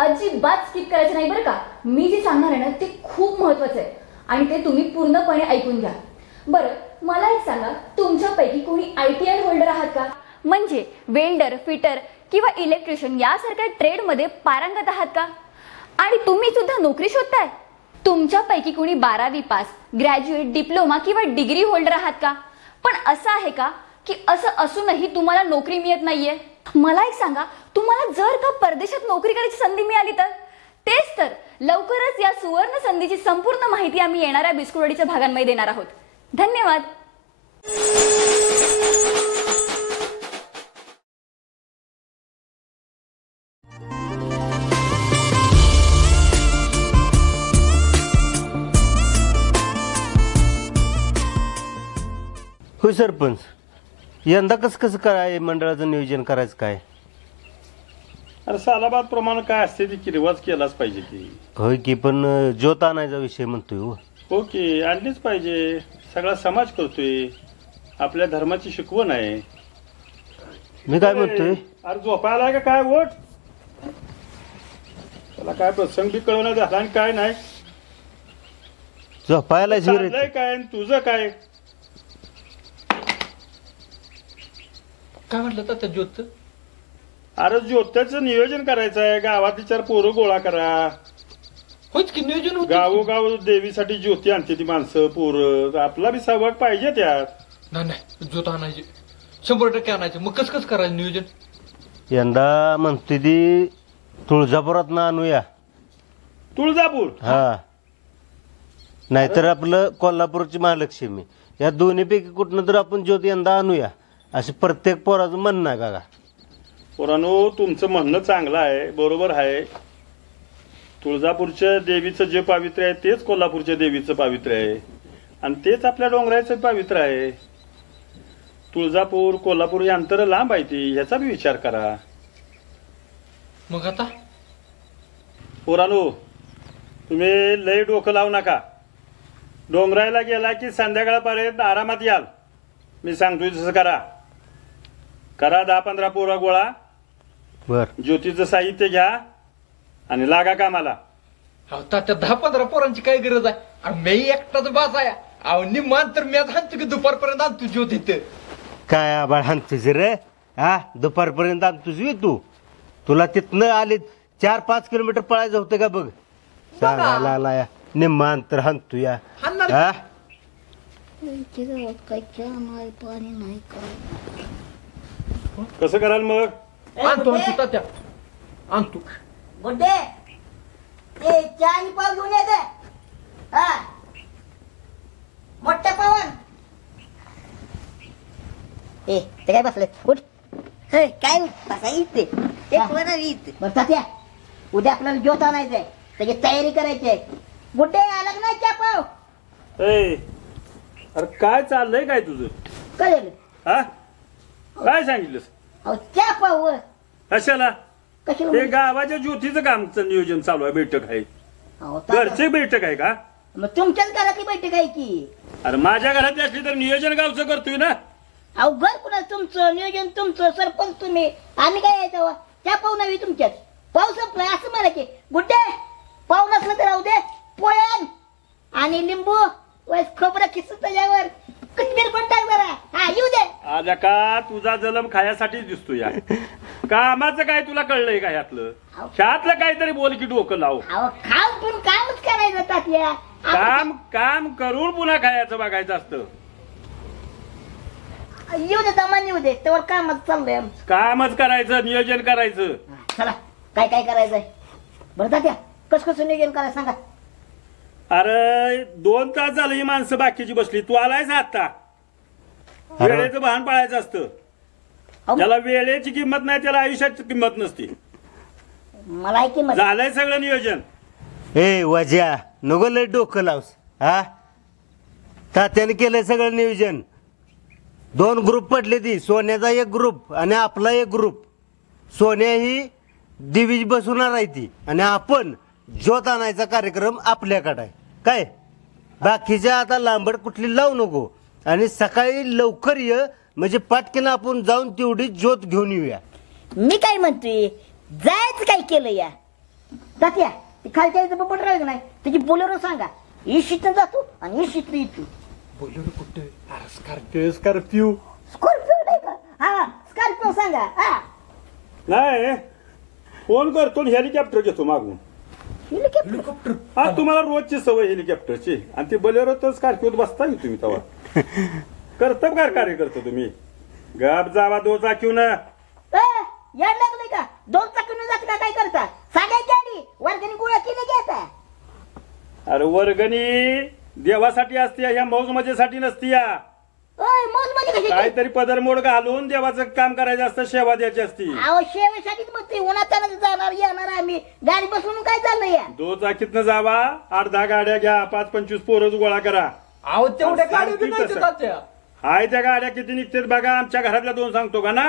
अजिबात स्किप करायचं नाही बरं का. मी जे सांगणार आहे ना ते खूप महत्वाचं आहे आणि ते तुम्ही पूर्णपणे ऐकून घ्या. बरं, मला एक सांगा, तुमच्यापैकी कोणी ITR होल्डर आहात का? म्हणजे वेल्डर, फिटर किंवा इलेक्ट्रिशियन यासारख्या ट्रेडमध्ये पारंगत आहात का? आणि तुम्ही सुद्धा नोकरी शोधताय. तुमच्यापैकी कोणी 12वी पास, ग्रॅज्युएट, डिप्लोमा किंवा डिग्री होल्डर आहात का? पण असं आहे का की असं असूनही तुम्हाला नोकरी मिळत नाहीये? मला एक सांगा, तुम्हाला जर का परदेशात नोकरी करायची संधी मिळाली तर? तेच तर, लवकरच या सुवर्ण संधीची संपूर्ण माहिती आम्ही येणाऱ्या बिस्कुटवाडीच्या भागांमध्ये देणार आहोत. धन्यवाद. होय सरपंच, यंदा कसं काय मंडळाचं नियोजन करायचं काय? अरे सालाबाद प्रमाणे काय असते ती रिवाज केलाच पाहिजे की. होय की, पण ज्योत आणायचा विषय म्हणतोय. हो की, आणलीच पाहिजे. सगळा समाज करतोय, आपल्या धर्माची शिकवण आहे. मी काय म्हणतोय, अरे झोपायला का काय? वोट त्याला काय प्रसंग बी कळवण्यात झाला आणि काय नाही. झोपायला काय तुझं काय? काय म्हटलं तर ज्योत? अरे ज्योत्याचं नियोजन करायचं आहे. गावातली 4 पोरं गोळा करा. होच की नियोजन होतं. गावोगाव देवीसाठी ज्योती आणते ती माणसं, पोरं. आपला बी सहभाग पाहिजे त्यात. नाही, ज्योत आणायची, 100% आणायचं. मग कसं करायचं नियोजन? यंदा म्हणतोय ती तुळजापुरात ना आणूया. तुळजापूर? हा, नाहीतर आपलं कोल्हापूरची महालक्ष्मी, या दोन्हीपैकी कुठनं तर आपण ज्योत यंदा आणूया, असं प्रत्येक पोराचं म्हणणं आहे का? पोरांनो, तुमचं म्हणणं चांगलं आहे, बरोबर आहे. तुळजापूरच्या देवीचं जे पावित्र्य आहे तेच कोल्हापूरच्या देवीचं पावित्र्य आहे आणि तेच आपल्या डोंगराचं पावित्र्य आहे. तुळजापूर, कोल्हापूर हे अंतर लांब आहे ती, ह्याचा बी विचार करा. मग आता पोरांनो, तुम्ही लय डोकं लावू नका. डोंगरायला गेला की संध्याकाळपर्यंत आरामात याल. मी सांगतोय तसं करा. 10-15 पोरा गोळा, बर, ज्योतीचं साहित्य घ्या आणि लागा कामाला. त्या 10-15 पोरांची काय गरज आहे? आणि मी एकटाच बास आहे. अहो निमान तर मी आता आणतो की दुपारपर्यंत आणतो ज्योत इथं. काय आबाळ आणतोस रे? हा, दुपारपर्यंत आणतोस तू? तुला तिथनं आले 4-5 किलोमीटर पळायचं होतं का? बघ, सांगायला लागला निम्मा अंतर हाणतो या. हा, कसं कराल मग? आणतो तात्या, आणतो. गुड्डे, ते चहा आणि पाव घेऊन येते. हा, मोठ्या पावन. ते काय बसले? उठ. काय बसायचं ते बसतात या. उद्या आपल्याला ज्योत आणायचंय, त्याची तयारी करायची आहे. गुड्डे आला नाही चहा पाव? अरे काय चाललंय काय तुझं? काय झालं? हा, काय सांगितलंस? अहो चहा पाव. कशाला? कशाला? ते गावाच्या ज्योतीचं कामचं नियोजन चालू आहे, बैठक आहे. घरची बैठक आहे का? मग तुमच्याच घरातली बैठक आहे की. अरे माझ्या घरातली असली तर नियोजन गावचं करतोय ना. अहो घर कुणा तुमचं, नियोजन तुमचं, सरपंच तुम्ही, आम्ही काय यायचं? त्या पाहू नवी तुमच्यात. पाऊस संपलाय असं मला की. गुड्डे, पाहू नसलं तर राहू दे. पोळ्यान आणि लिंबू खोबरं खिसून त्याच्यावर कोथिंबीर पण टाक जरा. हा, येऊ दे. आजा का तुझा जलम खायासाठीच दिसतो या. कामाचं काय तुला कळलंय का ह्यातलं? ह्यातलं काहीतरी बोल की डोकं लाव. अहो खाऊन पण कामच करायचं तात्या. काम करून पुन्हा खायचं बघायचं असतं. येऊ दे, दमान येऊ दे. तेव्हा कामच चाललंय. कामच करायचं, नियोजन करायचं. चला, काय काय करायचंय बरं तात्या? कसं नियोजन करायचं सांगा. अरे 2 तास झालं ही माणसं बाकीची बसली, तू आलायस आता. वेळेचं भान पाळायचं असतं. ज्याला वेळेची किंमत नाही त्याला आयुष्याची किंमत नसती. मला किंमत झालंय सगळं नियोजन. वजा नको लय डोकं लावस. हा, तात्याने केलंय सगळं नियोजन. 2 ग्रुप पडले ती, सोन्याचा एक ग्रुप आणि आपला एक ग्रुप. सोन्या ही दिवी बसवणार आहे ती आणि आपण ज्योत आणायचा कार्यक्रम आपल्याकडे आहे. काय बाकीच्या आता लांबड कुठली लावू नको आणि सकाळी लवकर ये, म्हणजे पाटकीनं आपण जाऊन तेवढी ज्योत घेऊन येऊया. मी काय म्हणतोय, जायचं काय केलं या? तात्या ती खालच्या इथं बपट राहिलं नाही त्याची बोलेरो सांगा इशीतनं जातो आणि इशीतनं येतो. बोलेरो कुठे? स्कॉर्पिओ. स्कॉर्पिओ नाही का? हा स्कॉर्पिओ सांगा. हा नाही फोन करतो हेलिकॉप्टर घेतो मागून. हेलिकॉप्टर. हा तुम्हाला रोजची सवय हेलिकॉप्टरची आणि ती बलेरो तर स्कॉर्पिओत बसता की तुम्ही तेव्हा कर्तव्य काय कार्य करतो तुम्ही. गाप जावा दो चाकीव ना याड लागले का? 2 चाकीने जात का? काय करता? सांगाय गाडी वर्गणी गोळा केली घेता. अरे वर्गणी देवासाठी असते ह्या मौज मजेसाठी नसती या. ओय मोज म्हणजे कशी? काहीतरी पदरमोड घालून देवाचं काम करायचं असतं सेवा द्यायची असती. अहो शेवेसाठीच मग ते उन्हातानाच जाणार येणार आम्ही गाडी बसून काय चाललंय या? दो चाकीतनं जावा 8-10 गाड्या घ्या 5-25 पोरं गोळा करा. अहो तेवढ्या गाडी सांगतील बी नाही तसं. तात्या. हाय त्या गाड्या किती निघतात बघा. आमच्या घरातल्या 2 सांगतो का ना.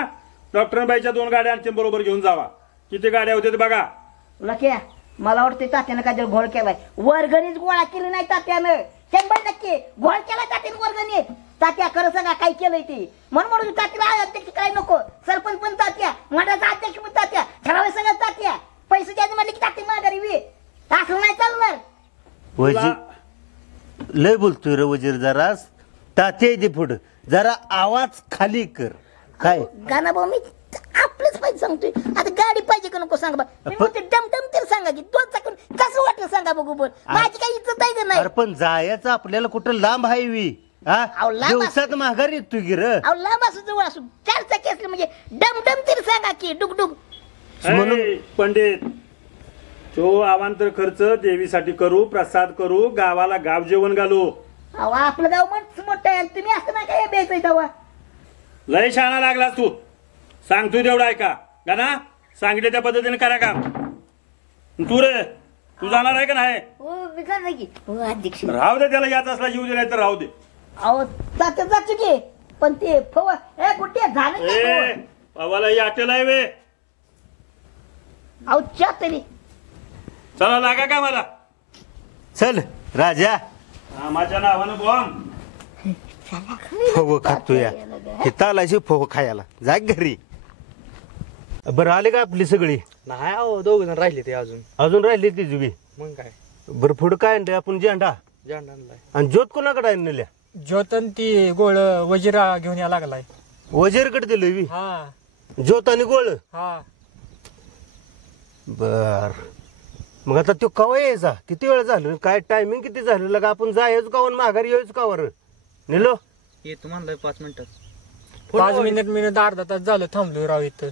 डॉक्टर बाईच्या 2 गाड्या आणखी बरोबर घेऊन जावा. किती गाड्या होत्या बघा. लक्या मला वाटतं तात्यानं काय घोळ केलाय. वर्गणीच गोळा केली नाही तात्यानं. 100% घोळ केला तात्यानं वर्गणी. तात्या खरं सांगा काय केलंय ते म्हणून तात्याला अध्यक्ष काय नको. सरपंच पण तात्या मंडळाचा अध्यक्ष पण तात्या ठरावे सगळं तात्या. पैसे द्यायचं म्हणले की तात्या माघारी वी असं नाही चालणार. वजीर लय बोलतोय रे वजीर. जरा तात्या येते पुढं जरा आवाज खाली कर. काय गाणं भाऊ मी आपलंच पाहिजे सांगतोय. आता गाडी पाहिजे का नको सांगा बा. मी म्हणते डमडम तर सांगा की 2 चाकून कसं वाटलं सांगा बघू पण माझी काही इज्जत आहे का नाही. अरे पण जायचं आपल्याला कुठं लांब आहे वी. हा अहो, लांब दिवसात माघार येतो की र. अहो लांब असू जवळ असू 4 चाकी असले म्हणजे डमडम तरी सांगा की डुकडुक. म्हणून पंडित तो अवांतर खर्च देवीसाठी करू प्रसाद करू गावाला गाव जेवण घालू. अहो आपलं गाव मोठं आहे आणि तुम्ही असं नाही काय बेचाय तेव्हा. लय शहाणा लागलास तू. सांगतोय तेवढं ऐका गाना. सांगितले त्या पद्धतीने करा काम. तू रे तू जाणार आहे का नाही? हो मी करणार की हो अध्यक्ष. राहू दे त्याला याच असला जीव दिलाय तर राहू दे. अहो तात्या जातो की पण ते फवा ए कुठे झालं की ए फवा? पवाला याटेल आहे वे. अहो च्या तरी चला लागा का मला. चल राजा माझ्या नावानं बॉम्ब. फव खातो या. हे तालाशी फव खायला जा घरी. बरं आले का आपली सगळी? नाही अहो 2 जण राहिले ते अजून राहिली ती जुबी. मग काय बरं पुढं काय आणलंय आपण झेंडा झेंडा आणलाय. आणि ज्योत कोणाकडे आणल्या? ज्योतन ती गोळ वजिरा घेऊन या लागलाय. वजीरकडे दिलं वी. हा ज्योत आणि गोळ. हा बर मग आता तो कवा यायचा? किती वेळ झालं? काय टायमिंग किती झालं? लगा आपण जायच का माघारी यायच का वर नेलो? येतो म्हणलाय 5 मिनिटात. 5 मिनिट अर्धा तास झालं थांबलो राव इथं.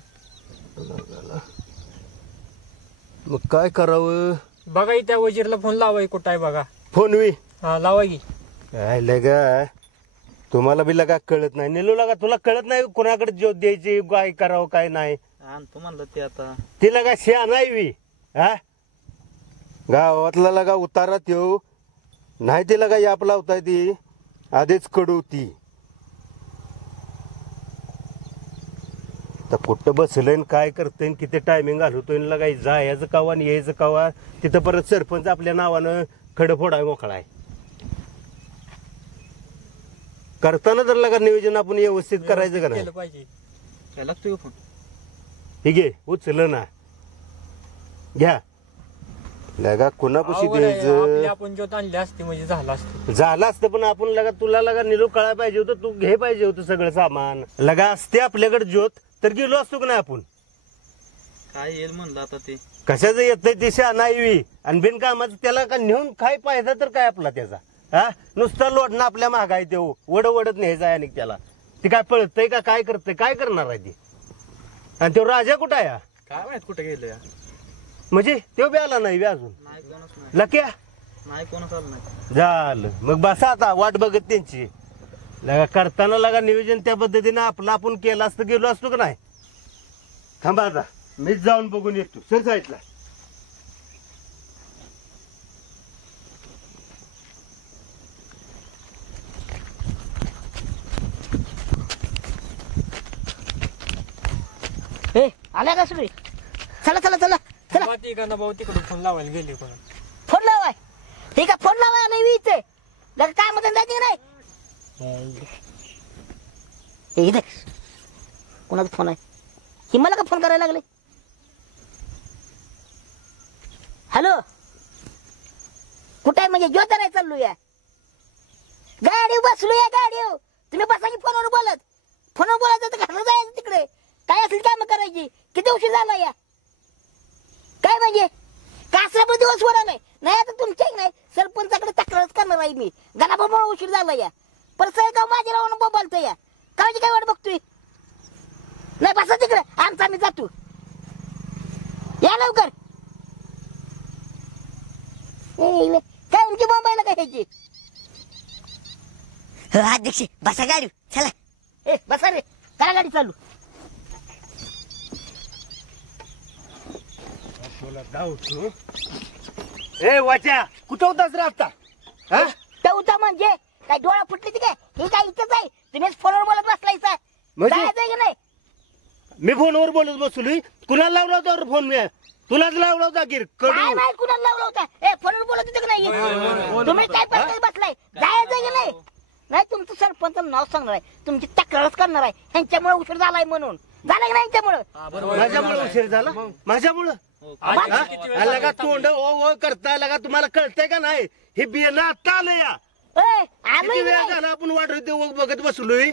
मग काय करावं? बघा त्या वजीरला फोन लावाय कुठं आहे बघा. फोन वी हा लावा की. काय लगा तुम्हाला बी लगा कळत नाही. नेलो लगा तुला कळत नाही कोणाकडे ज्योत द्यायची काय करावं काय नाही. आणतो म्हणलं ते आता. ती लगा शिया नाही वी. हा गावातला लगा उतारात येऊ नाही. ती लगा याप लावताय ती आधीच कडवती. तर कुठं बसलंय काय करतोय किती टायमिंग घालवतोय लगा जायचं कावा आणि यायचं कावा. तिथं परत सरपंच आपल्या नावानं खडं फोडाय मोकळा आहे. करताना तर लगा नियोजन आपण व्यवस्थित करायचं का नाही? केलं पाहिजे. काय लागतोय फोन? ठीक आहे उचल ना घ्या लगा कुणापाशी अवघड आहे. आपली द्यायचं? आपण ज्योत आणली असती म्हणजे झालं असतं. झालं असतं पण आपण लगा तुला लगा निरो कळायला पाहिजे होतं. तू घे पाहिजे होतं सगळं सामान. लगा असते आपल्याकडे ज्योत तर गेलो असतो का नाही आपण? काय येईल म्हणलं आता ते. कशाचं येतंय दिशा नाही आणि बिनकामाचं त्याला का नेऊन काय फायदा तर काय आपला त्याचा? हा नुसता लोडणं आपल्या महागाय ते वडत न्यायचा आहे आणि त्याला ती काय पळतय का काय करतय काय करणार आहे ती? आणि तो राजा कुठं आहे? काय माहित कुठे गेलं. म्हणजे तो बी आला नाही बी अजून. नाही कोणच नाही. लक्या नाही कोणच आलं नाही. झालं मग बसा आता वाट बघत त्यांची. लगा करताना लगा नियोजन त्या पद्धतीने आपलं आपण केलं असतं गेलो असतो का नाही? थांबा आता मीच जाऊन बघून येतो. सर साईडला हे आल्या का सगळी? चला चला चला चला तेव्हा ती गाणं भाऊ तिकडे फोन लावायला गेली कोणा. फोन लावाय. ठीक आहे फोन लावाय नाही वीच लगा काय म्हणतात जायचं की नाही? हे इथे कोणाचा फोन आहे? ही मला का फोन करायला लागले? हॅलो कुठे म्हणजे ज्योत नाही चाललो या गाडी बसलो या गाडी तुम्ही बसा की फोनवर बोलायचं तर घरला जायचं तिकडे काय असेल काम करायची किती उशीर झाला या काय म्हणजे कासरा दिवस होणार नाही आता तुमच्या नाही सरपंचाकडे तक्रारच करणार आहे मी गणाबाबा उशीर झाला या परत सळगाव माझ्या राहून बोलतो या काळजी काय वाट बघतोय नाही बसा तिकडे आमचा आम्ही जातो या लवकर काय उनकी मुंबईला काय ह्याची अध्यक्ष बसा गाडी चला ए बसा रे करा गाडी चालू ए वाच्या कुठं होतास रे आता हा? टवता म्हणजे काय डोळा फुटली ती काय हे काय इथंच आहे तुम्हीच फोनवर बोलत बसलायचा म्हणजे? जायचंय की नाही मी फोनवर बोलत बसलोय कुणाला लावला होता रे फोन मी तुलाच लावला होता गिर काय कडू माहित कुणाला लावला होता ए फोनवर बोलत होते की नाही तुम्ही काय बसलाय जायचंय की नाही नाही तुमचं सरपंच नाव सांगणार आहे तुमची तक्रारच करणार आहे ह्यांच्यामुळे उशीर झालाय म्हणून झाला की नाही ह्यांच्यामुळे माझ्यामुळे उशीर झाला माझ्यामुळं लगा तोंड ओ करताय लगा तुम्हाला कळतंय का नाही हे बियाणं आता आलं या आलोय किती की वेळ नाही? झाला आपण वाट बघत बसलोय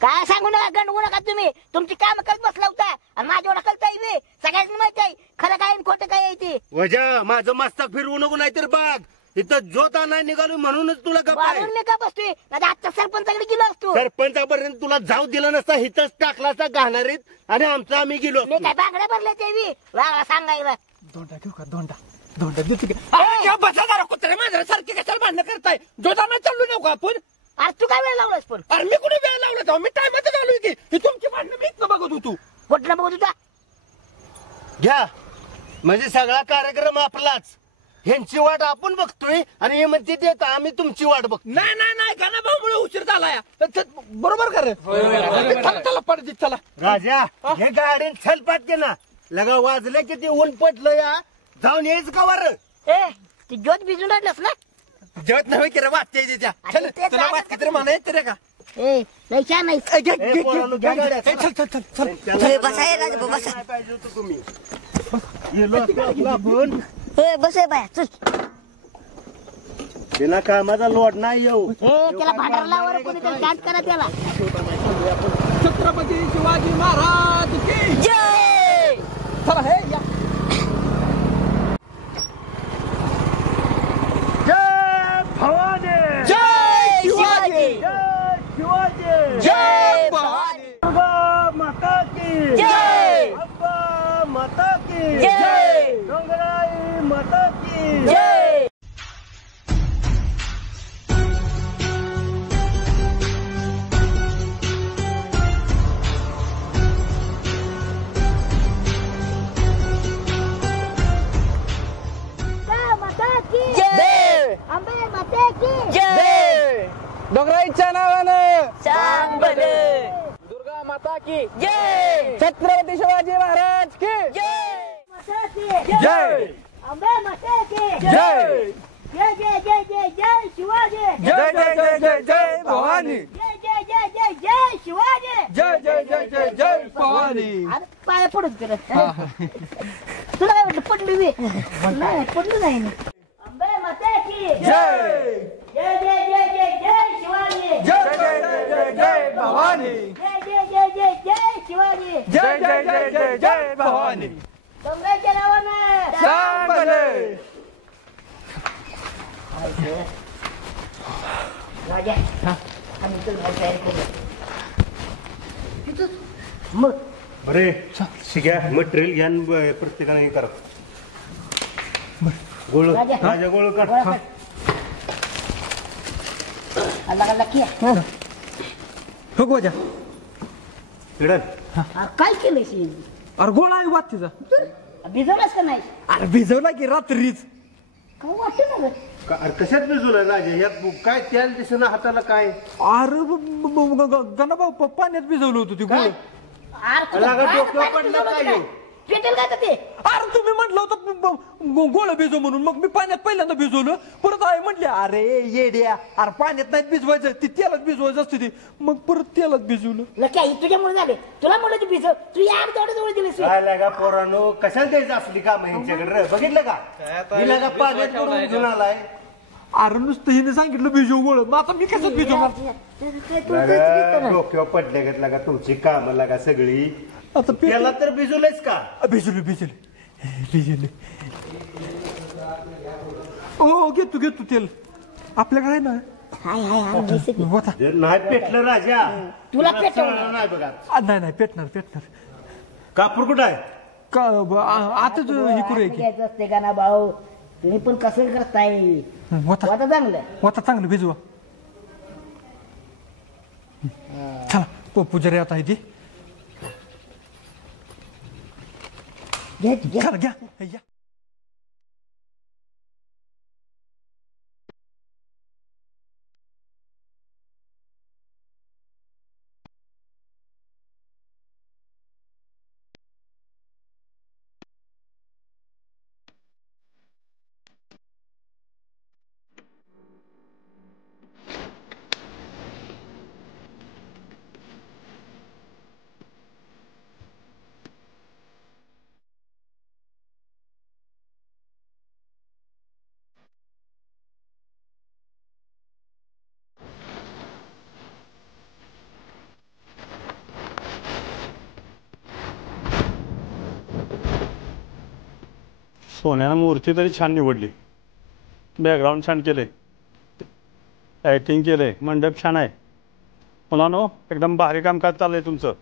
काय सांगू नका गंडवू नका तुम्ही तुमची काम करत बसला होता आणि माझ्यावर कळताय मी सगळ्यांनी माहिती आहे खरं काय आणि खोटं काय आहे ते वजा माझं मस्तक फिरवू नको नाहीतर बाग इथं जोत नाही निघालो म्हणूनच तुला गप्पा आहे. वाढून मी का बसतोय नाही आता सरपंचाकडे गेलो असतो सरपंचापर्यंत तुला जाऊ दिलं नसता हिथंच टाकला असता घालणारीत आणि आमचं आम्ही गेलो मी काय बांगड्या भरल्या ते बी लागला सांगायला दोंडा घेऊ का दोंडा देतो की बसा जरा कुत्रे माझ्या सारखे कशाला भांडणं करताय जोदाना चाललो नको आपण अरे तू काय वेळ लावलास पण अरे मी कुठे वेळ लावला तेव्हा मी टायमातच आलोय की ही तुमची भांडणं मी इथनं बघत होतो कुठला बघत होता घ्या म्हणजे सगळा कार्यक्रम आपलाच ह्यांची वाट आपण बघतोय आणि हे म्हणते ते आम्ही तुमची वाट बघतो नाही गाणं भाऊमुळे उशीर झाला या बरोबर कर चला पडते चला राजा हे गाडी छलपाट के ना लगा वाजले की ते ऊन पटलं या जाऊन यायचं का वर ए ती ज्योत भिजून राहिलास ना जेवत नाही की रे वाटते त्याच्या चल ते तुला वाटते तरी म्हणा येते रे का ए लय छान आहे ए, पोरांनो, घ्या गाड्या. चल त्याला बसा हे राजा, बसा. काय पाहिजे होतं तुम्ही गेलो असतो आपलं आपण ए बस आहे बाया चल बिना कामाचा लोट नाही येऊ त्याला भांडारलावर कोणीतरी शांत करा त्याला छत्रपती शिवाजी महाराज की जय चला हे या जय भवानी जय शिवाजी जय शिवाजी जय भवानी दुर्गा माता की जय अप्पा माता की जय डोंगराई माता की जय अंबे माते की जय डोंगराईच्या नावानं सांग भले दुर्गा माता की जय छत्रपती शिवाजी महाराज की जय माता की जय अंबे माते की जय जय जय जय जय जय शिवाजी जय जय जय जय जय भवानी जय जय जय जय जय शिवाजी जय जय जय जय जय भवानी अरे पाया पडून तुला तुला काय वाटलं पडली मी नाही पडली नाही मी अंबे माते की जय जय जय जय जय जय शिवाजी जय जय जय जय जय भवानी जय जय जय जय जय शिवाजी जय जय जय जय जय भवानी डोंगराच्या नावानं सांग भले राजा आम्ही तुला तयारी करू तिथं मग बरे शिक्या मटेरियल घ्या आणि प्रत्येकाने हे करा गोळ राजा. राजा गोळ कर गोळा कर. अल्ला अल्ला किया हो गोजा पिढन काय केलंय शी अरे गोळा आहे वाटतेचा भिजवलास का नाही अरे भिजवला की रात्रीच काय वाटतं ना ग? अरे कशात भिजवलाय राजा यात काय तेल दिसत हाताला काय अरे गणाभाऊ पाण्यात भिजवलं होतं ती गोळ अरे तुझं लगा बाळ डोक्यावर पाणी पडलं भिजवलं काय होतं हे? पेटेल का आता ते अरे तुम्ही म्हटलं होतं गोळ भिजव म्हणून. मग मी पाण्यात पहिल्यांदा भिजवलं. परत आई म्हणली अरे येड्या, अरे पाण्यात नाही भिजवायचं, ती तेलात भिजवायचं असते ती. मग परत तेलात भिजवलं. लक्ष्या तुझ्यामुळे झाले. तुला म्हणलं तू भिजव, तू यार तेवढं जवळ दिलीस. काय लागा पोरानो, कशाला द्यायचं असली काम ह्यांच्याकडे बघितलं का? हिला का पाण्यात करून घेऊन आलाय. अरे नुसतं हिने सांगितलं भिजव गोळ, मग आता मी कसं भिजवणार? डोक्यावर पडल्या घेतला का तुमची कामं लागा सगळी. आता त्याला तर भिजवलंयच का? भिजवले. ओ घेतो तेल आपल्याकडे आहे ना. होता. जर नाही पेटलं राजा तुला तुला पेटवलं. चालणार नाही बघा. नाही पेटणार. कापूर कुठं आहे? आता हे करूया की. घ्यायचं असते का ना भाऊ, तुम्ही पण कसं करताय. होता आता चांगलं चांगलं भिजवा. चला पुजारी आता आहे ती. घ्या घ्या. सोन्यानं मूर्ती तरी छान निवडली. बॅकग्राऊंड छान केले, लायटिंग केले, मंडप छान आहे. मुलांनो एकदम भारी कामकाज चाललंय तुमचं.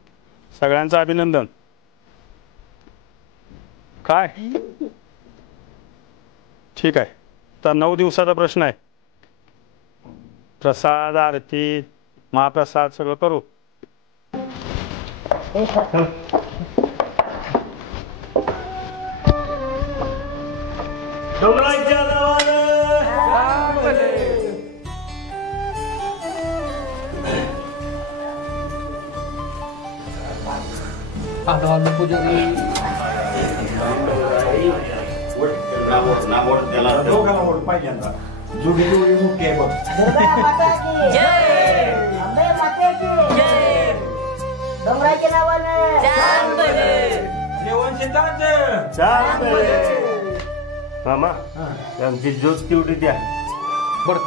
सगळ्यांचं अभिनंदन. काय ठीक आहे. तर 9 दिवसाचा प्रश्न आहे. प्रसाद, आरती, महाप्रसाद सगळं करू. डोंगराच्या नावानं पुजारी पहिल्यांदा जुडी मोठी आहे बघ. दुर्गा माता की जय, अंबे माते की जय, डोंगराच्या नावानं मामा आमची ज्योत तेवढी द्या. बरं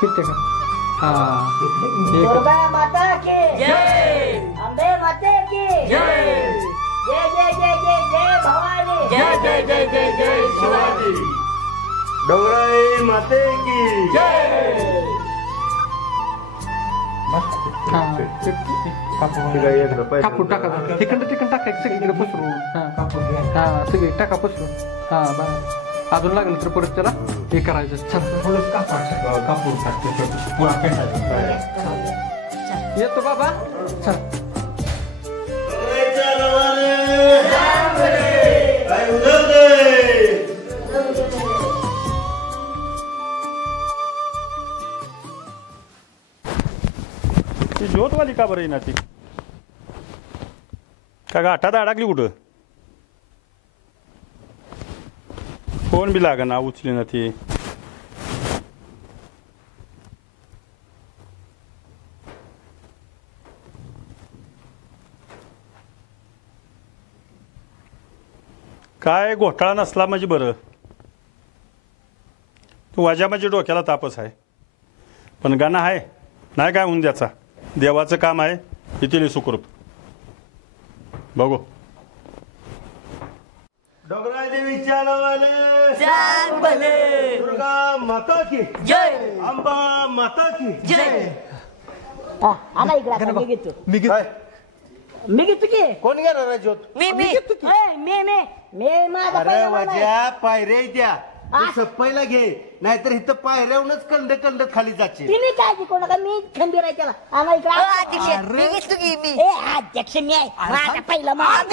पिते का? दुर्गा माता की जय, अंबे माते की जय, जय जय जय जय जय भवानी, जय जय जय जय जय शिवाजी, डोंगराई माते की जय. कापूर टाका. तिकडं टाकायचं सगळीकडे पसरून. हा सगळी टाका पसरून. हा बरं. अजून लागलं तर परत त्याला हे करायचं. येतो बाबा. चल डोंगराच्या नावानं काय उधळतंय? ती ज्योतवाली का बरं येईना ती? का गाठात अडकली कुठं? फोन बी लागा ना, उचली ना ती. काय घोटाळा नसला म्हणजे बरं. तू वाजा माझ्या डोक्याला तापच आहे, पण गाणं आहे नाही काय होऊन द्याचा. देवाचं काम आहे, येथील सुखरूप बघू. डोंगराई देवीच्या नावानं दुर्गा माता की जय, अंबा माता की जय. आला इकडे आता मी घेतो. काय? मी घेतो की कोण घेणार आहे ज्योत? मी माझा अरे पहिला माल आहे. वाज्या पायऱ्या द्या. पहिला घे, नाहीतर इथं पायऱ्याहूनच कंड खाली जाते. तिने काय शिकवू नका, मी खंबीर आहे त्याला. आला इकडे ए अध्यक्ष मी आहे. माझा पहिला माल.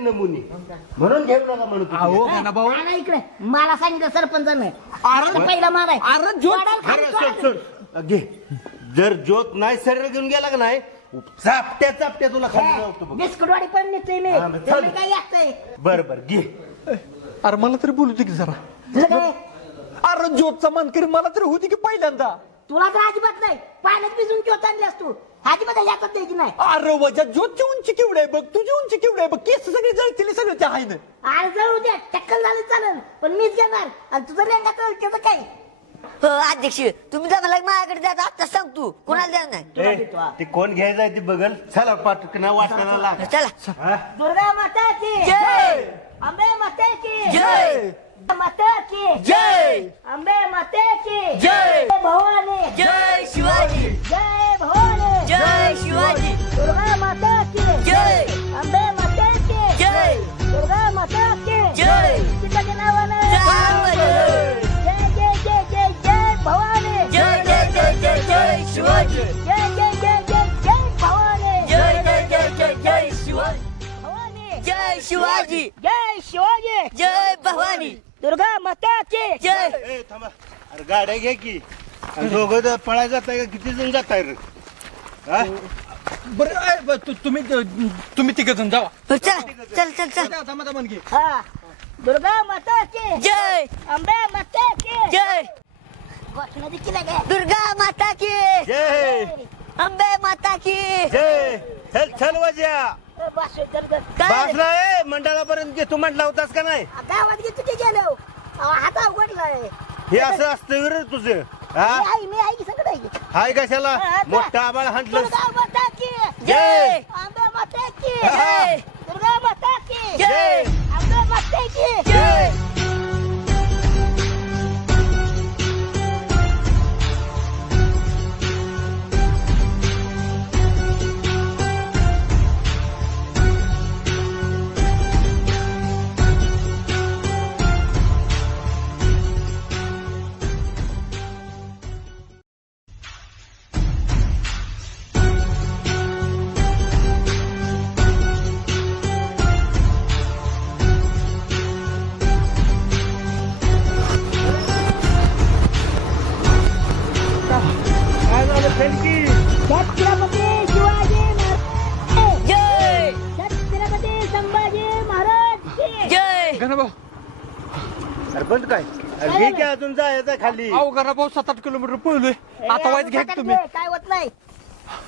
नमुनी म्हणून घेऊ नका म्हणून. आला इकडे. मला सांगितलं सरपंचानं माझा पहिला माल आहे. अरे सोड घे. जर ज्योत नाही शरीर घेऊन गेला का नाही, चापट्या चापट्या तुला खाली जाऊ बघ. बिस्कुटवाडी पण नेतोय मी हा, मग चल. तुम्ही काय येतंय बर बर घे. अरे मला तरी बोलू दे की जरा. तुझं काय अरे ज्योतचा मान करी मला तरी होती की पहिल्यांदा. तुला तर अजिबात नाही पाण्यात भिजून ज्योत आणल्यास तू अजिबात याच्यात द्यायची नाही. अरे वजा ज्योतची उंची केवढी आहे बघ, तुझी उंची केवढी आहे बघ, केस सगळे जळतील सगळे त्या आहे ना. आज जळू द्या टक्कल झालं चालेल पण मीच घेणार आणि तुझं रेंगा तर त्याचं काय हो अध्यक्ष तुम्ही जमाला माझ्याकडे द्या आता सांग तू कोणाला द्या नाही ए, ते कोण घ्यायचं आहे ते बघल. चला पाटकना वाचताना लाग. चला हा? दुर्गा माता की जय अंबे माते की जय माता की जय अंबे माते की जय भवानी जय शिवाजी जय भवानी जय शिवाजी दुर्गा माता की जय अंबे माते की जय दुर्गा माता की जय सीताच्या नावानं जय जय जय जय जय जय भवानी जय जय जय जय जय शिवाजी जय जय जय जय जय भवानी जय जय जय जय जय शिवाजी भवानी जय शिवाजी जय शिवाजी जय भवानी दुर्गा माता की जय ए, थांबा. अरे गाड्या घे की. आणि दोघं जर पळायला जाताय का किती जण जाताय रे? हा? बरं तुम्ही तिघ जण जावा. चल चल चल चल थांबा मन घे. हा दुर्गा माता की जय अंबे माता की जय घोषणा देखील आहे दुर्गा माता की जय अंबे माता की जय. चल चल वाज्या. बस चल चल बासला ए मंडळापर्यंत घे. तू म्हटला होतास का नाही? गावात गेलो ते गेलो हात अवघडलाय हे असं असतं रे तुझं. हा मी आई सगळं आहे हाय कशाला मोठा आबाळ हांटलं. दुर्गा माता की जय अंबे माता की जय दुर्गा माता की जय अंबे माता की जय काय झालं फेलकी? छत्रपती शिवाजी महाराज जय छत्रपती संभाजी महाराज की जय गणाभाऊ अरे बंद काय? अरे घे की अजून जायचं खाली. अहो गणाभाऊ 7-8 किलोमीटर पळलोय. आता वाईज घ्या की तुम्ही. काय होत नाही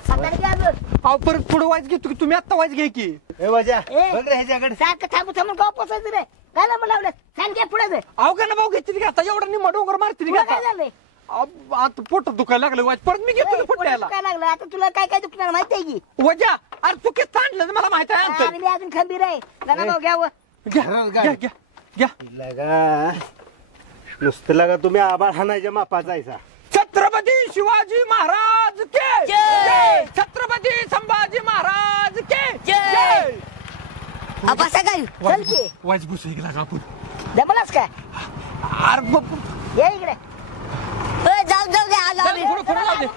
आता काय अजून अहो परत पुढे वाईज घेतो की तुम्ही आता वाईज घ्या की. ए वाज्या ए. बघ रे ह्याच्याकडे. सारखं थांबू थांबून गाव पोचायचं रे काय लांब लावलं सांग काय पुढे जाय अहो गणाभाऊ घेतली की आता एवढा निम्मा डोंगर मारतील की पुढं काय आता. झालंय आता पोटात दुखायला लागलं वाईज परत मी घेतो फुटायला. काय लागलं आता तुला काय काय दुखणार माहिती आहे की वजा अरे तू किती आणलं मला माहित आहे अंतर. आणि मी अजून खंबीर आहे गाणं भाऊ घ्यावं घ्या घ्या घ्या घ्या. लगा नुसतं लगा तुम्ही आबाळ हाणायच्या मापा जायचा. छत्रपती शिवाजी महाराज के जय. छत्रपती संभाजी महाराज के जय. बसा काय चल की वाईज बस ऐकला का आपण. जमलास काय अरे ये इकडे जाऊ जाऊ द्या आलो आम्ही. पुढे पुढे जाऊ दे.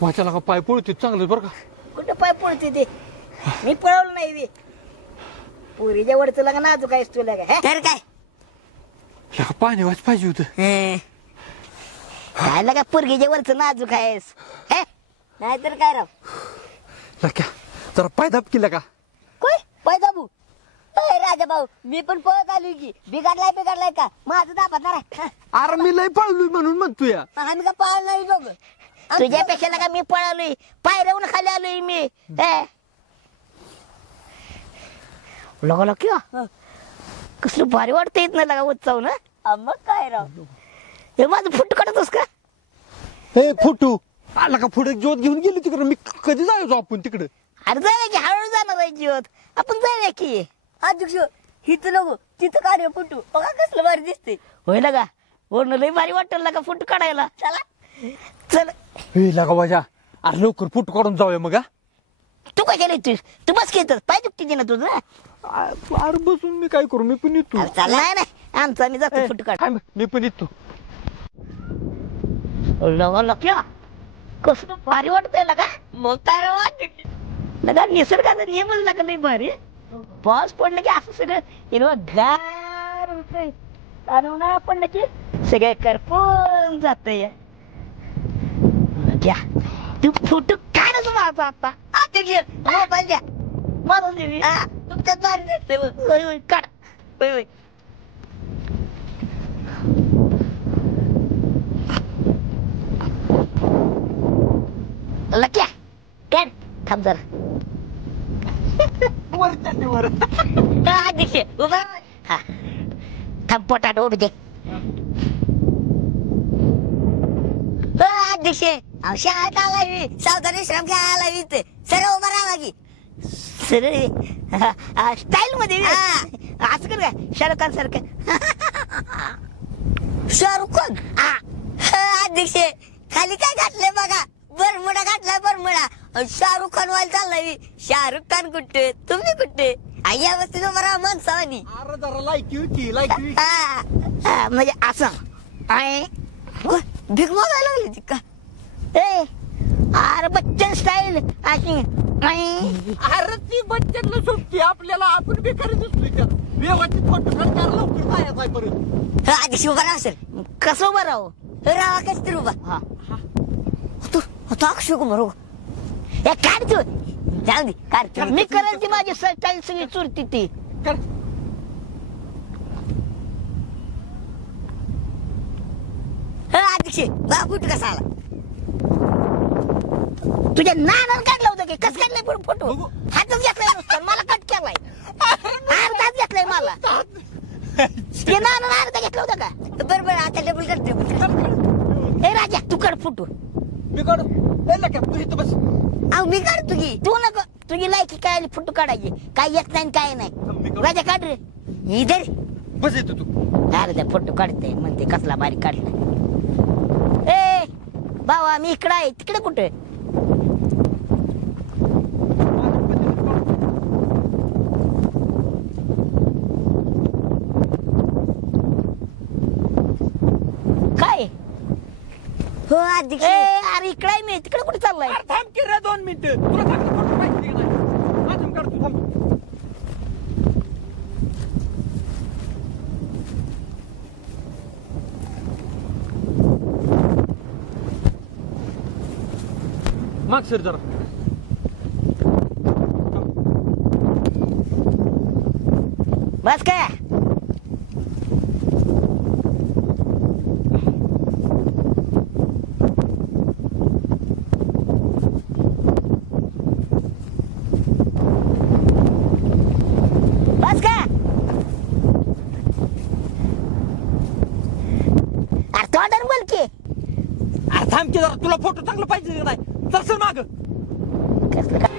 वाचायला का पाय पळते चांगलं बरं का. कुठं पाय पडते ते मी पळवलं नाही ते पुरीच्या वडचं लगा नाजूक आहेस तुला काय तर काय या पाणी वाच पाहिजे होतं. काय लगा पुरगीच्या वरचं नाजूक आहेस नाहीतर काय राव लक्या जरा पाय दाब केला का. कोय पाय दाबू राजा भाऊ मी पण पळत आलोय की बिघडलाय का माझं दाबणार आहे अरे मी लय पळलोय म्हणून म्हणतो या. आम्ही का पाळ नाही दोघं तुझ्यापेक्षा लगा मी पळालोय पायऱ्याहून खाली आलोय मी लगा लगा कसलं भारी वाटतं येत नाही लगा उत्सव ना मग काय राव हे माझं फुट काढतोस का हे फुटू आला का पुढे ज्योत घेऊन गेली तिकडे. मी कधी जायचो आपण तिकडे. अरे जाऊया की हळूहळू जाणार आहे जीवत आपण जाऊया की अध्यक्ष हिथं नको तिथं कार्य फुटू बघा कसलं भारी दिसते होय लगा वरून लय भारी वाटेल लगा फुट काढायला चला चल हे लागा वाजा अरे लवकर फुटू काढून जाऊया मग. तू काय केलंय तू बस घेत पाय दुखती ना तुझं अरे बसून मी काय करू मी पण येतो. नाही नाही आमचा मी जातो फुट काढ मी पण येतो. लगा लक्या कसलं भारी वाटतंय लगा मग काय राव लगा निसर्गाचा नियमच लगा लय भारी पाऊस पडलं की असं सगळं हिरवं गार होतंय आणि उन्हाळा पडलं की सगळे करपूर करून जातोय द्या तू फोटो काढच माझा आता मोबाईल द्या मला तुमच्यात भारी दिसते होय काढ होय लक्या काढ थांब जरा अध्यक्ष उभा हा थांब पोटात ओढू दे अध्यक्ष शाळेत आलाय मी सावधान विश्राम घ्यायला इथे सरळ उभा राहा की सरळ स्टाईल मध्ये असं कर का शाहरुख खान सारखं शाहरुख खान अध्यक्ष खाली काय घातलंय बघा बरमुडा घातलाय बरमुडा शाहरुख खान व्हायला चाललाय शाहरुख खान कुठे तुम्ही कुठे या वस्तीत उभा राहा माणसावानी म्हणजे असं भीक मागायला लागली ती का अरे बच्चन स्टाईल अशी अरे ती बच्चनला सुट्टी आपल्याला आपण बेकारी दिसतोय त्या व्यवस्थित फोटो काढ लवकर जायचं परत आधी उभा राहा असेल कसं उभा राहू राहा कस तरी उभा होतो अक्षय कुमार हो काढ तू जाऊ दे काढ मी करेल ती माझी स्टाईल सगळी चुरती ती अध्यक्ष बाबूट कसा आला तुझ्या नानाला काढला होता की कस काढलाय पण फोटो हातच घेतलाय नुसतं मला कट केलाय अर्धाच घेतलाय मला ते नाना अर्धा घेतला होता का बरोबर आता डबल कर हे राजा तू काढ फोटो मी काढू तू इथं बस अहो मी काढतो की तू नको तुझी लायकी काय आली फोटो काढायची काय येत नाही काय नाही राजा काढ रे इधर बस येतो तू अरे त्या फोटो काढते म्हणते कसला बारीक काढलाय ए बाबा मी इकडे आहे तिकडे कुठे काय हो अध्यक्ष अरे इकडे आहे मी तिकडे कुठे चाललाय थांब की रे 2 मिनिटं तुला चांगलं फोटो पाहिजे की नाही अजून काढतो थांब माग सर जरा बस काय बस काय अरे तोंडाने बोल की अरे थांब की जरा तुला फोटो चांगलं पाहिजे की नाही चल माग कसलं काय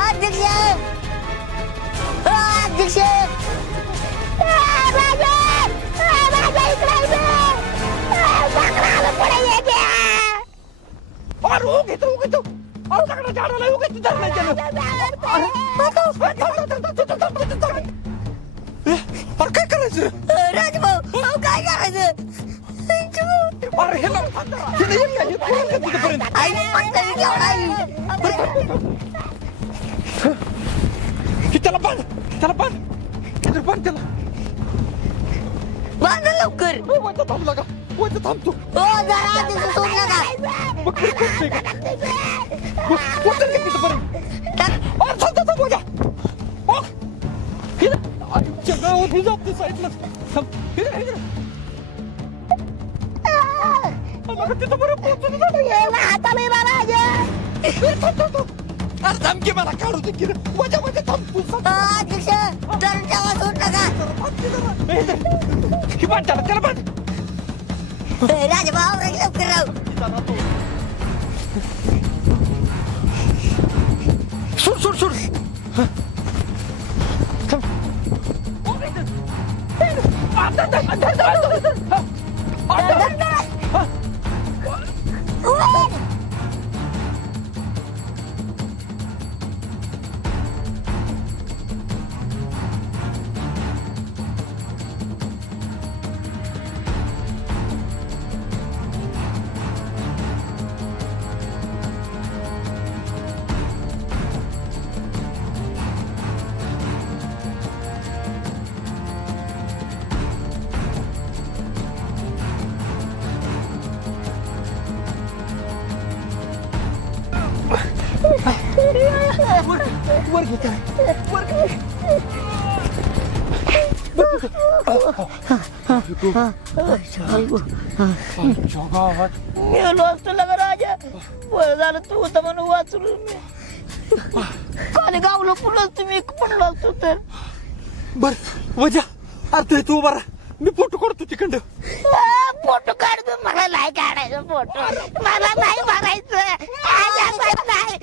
अध्यक्ष अध्यक्ष काय करायचं राजभाऊ काय करायचं अरे हे त्याला बांध त्याला बांध त्याला बांध लवकर वरचा थांबला का वरचा थांबतो हो जरा तिथं सोड नका गावात जात साईडला तिथं बरं अरे धमकी मला काढू दे की वजा थांबतो अध्यक्ष तर जेव्हा सोड नका ही बांध त्याला बांध राजभाऊ लवकर राहू सोड वर घे त्याला. वर घे. मेलो असतो लगा राजा. बरं झालं तू होता म्हणून वाचलो मी. काल गावलं पुन्हा तुम्ही पडलो असतो तर. बर वजा अरे तू बरा मी फोटो काढतो तिकडं. फोटो काढतो. मला नाही काढायचं फोटो. मला नाही मारायचं. नाही